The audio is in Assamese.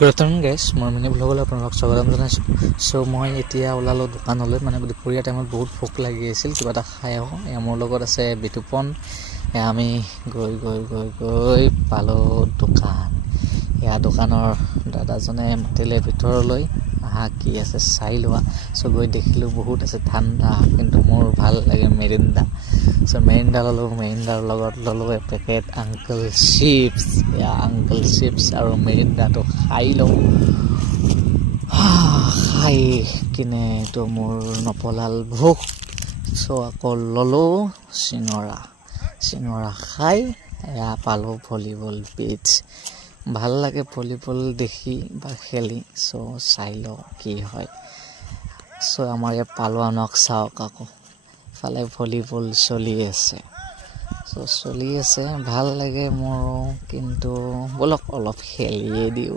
Good afternoon guys, মই মিনি ব্লগলৈ আপোনালোকক স্বাগতম জনাইছো। সো মই এতিয়া ওলালো দোকানলৈ, মানে দুপৰীয়া টাইমত বহুত ভোক লাগি আছিল, কিবা এটা খাই আহো। মোৰ লগত আছে বিতুপন। আমি গৈ পালো দোকান। ইয়া দোকানৰ দাদাজনে মাতিলে ভিতৰলৈ, আহা কি আছে চাই লোৱা। সো গৈ দেখিলো বহুত আছে ঠাণ্ডা, কিন্তু মোৰ ভাল লাগে মেৰিণ্ডা। সো মেৰিণ্ডা ললো, মেৰিণ্ডাৰ লগত ললো packet uncle chips. Uncle chips আৰু মেৰিণ্ডাটো খাই লওঁ। খাই কিনে তো মোৰ নপলাল ভোক। সো আকৌ ললো চিঙৰা খাই এয়া পালো ভলীবল পিচ। ভাল লাগে ভলীবল দেখি বা খেলি। সো চাই লওঁ কি হয়। সো আমাৰ ইয়াত পালোৱানক চাওক, আকৌ ফালে ভলীবল চলি আছে। সো চলি আছে, ভাল লাগে মোৰ, কিন্তু বলক অলপ খেলিয়ে দিওঁ।